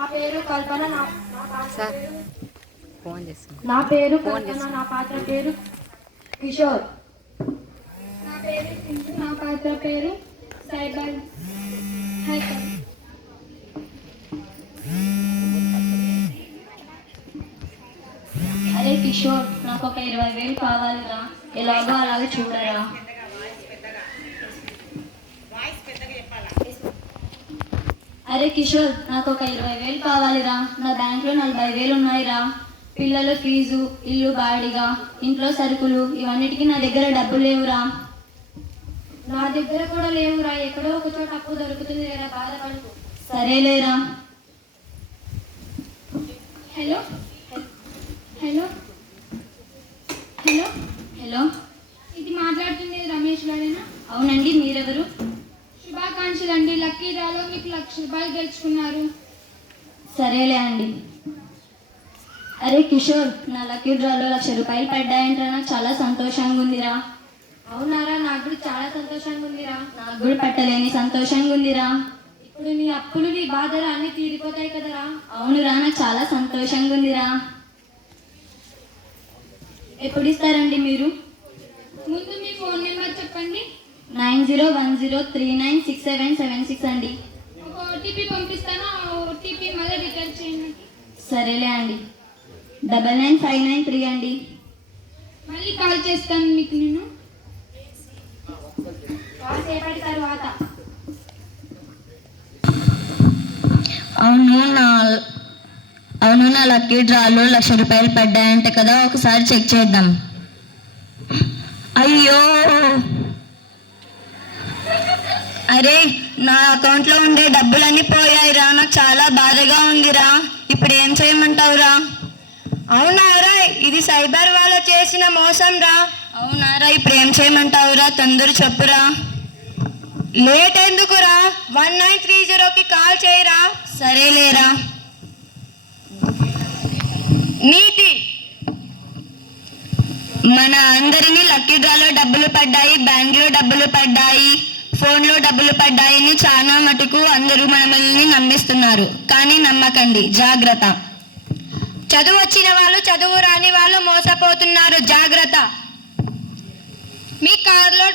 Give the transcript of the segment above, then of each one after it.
నా పేరు కల్పన. నా పాత్ర పేరు కిషోర్. నా పేరు సింధు. నా పాత్ర పేరు సైబర్ హ్యాకర్. అరే కిషోర్, నాకు ఒక 20,000 కావాలిరా, ఎలాగో అలాగే చూడరా. అరే కిషోర్, నాకు ఒక 20,000 కావాలిరా, నా బ్యాంక్లో 40,000 ఉన్నాయిరా. పిల్లల ఫీజు, ఇల్లు బాడిగా, ఇంట్లో సరుకులు, ఇవన్నిటికీ నా దగ్గర డబ్బులు లేవురా. నా దగ్గర కూడా లేవురా, ఎక్కడో ఒక చోట అప్పు దొరుకుతుంది లేదా, బాధపడుకు. సరేలేరా. హలో హలో హలో హలో, ఇది మాట్లాడుతుంది రమేష్ గారేనా? అవునండి, మీరెవరు? శుభాకాంక్షలు అండి, లక్కీ డ్రాలో మీకు 1,00,000 రూపాయలు గెలుచుకున్నారు. సరేలే అండి. అరే కిషోర్, నా లక్కీ డ్రాలో 1,00,000 రూపాయలు పడ్డాయంటే నాకు చాలా సంతోషంగా ఉందిరా. అవునారా? నాకు కూడా చాలా సంతోషంగా ఉందిరా. నాకు కూడా పట్టలేని సంతోషంగా ఉందిరా. ఇప్పుడు నీ అప్పులు, నీ బాధలు అన్నీ తీరిపోతాయి కదరా. అవునురా, నాకు చాలా సంతోషంగా ఉందిరా. ఎప్పుడు ఇస్తారండి మీరు? ముందు మీ ఫోన్ నెంబర్ చెప్పండి. 9010396776 అండి. ఒక ఓటీపీ పంపిస్తాను, ఆ ఓటీపీ మళ్ళీ రిటర్న్ చేయండి. సరేలే అండి. 99593 అండి. మళ్ళీ కాల్ చేస్తాను మీకు నేను కాసేపటి తర్వాత. అవును, నా లక్కీ డ్రాలో 1,00,000 రూపాయలు పడ్డాయంట కదా, ఒకసారి చెక్ చేద్దాం. అయ్యో, అరే నా అకౌంట్లో ఉండే డబ్బులన్నీ పోయాయిరా, నాకు చాలా బాధగా ఉందిరా. ఇప్పుడు ఏం చేయమంటావురా? అవునారా, ఇది సైబర్ వాళ్ళు చేసిన మోసం రా. అవునారా, ఇప్పుడు ఏం చేయమంటావురా? తొందర చెప్పురా. లేట్ ఎందుకురా, 1930కి కాల్ చేయరా. సరేలేరా. నీతి, మన అందరినీ లక్కీ డ్రాలో డబ్బులు పడ్డాయి, బ్యాంక్లో డబ్బులు పడ్డాయి, ఫోన్లో డబ్బులు పడ్డాయని చాలా మటుకు అందరూ మనల్ని నమ్మిస్తున్నారు. కానీ నమ్మకండి, జాగ్రత్త. చదువు వచ్చిన వాళ్ళు, చదువు రాని వాళ్ళు మోసపోతున్నారు, జాగ్రత్త. మీ కార్లో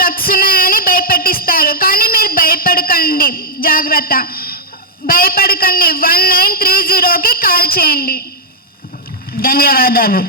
డ్రగ్స్ ఉన్నాయని భయపెట్టిస్తారు, కానీ మీరు భయపడకండి, జాగ్రత్త. భయపడకండి, 1930కి కాల్ చేయండి. ధన్యవాదాలు.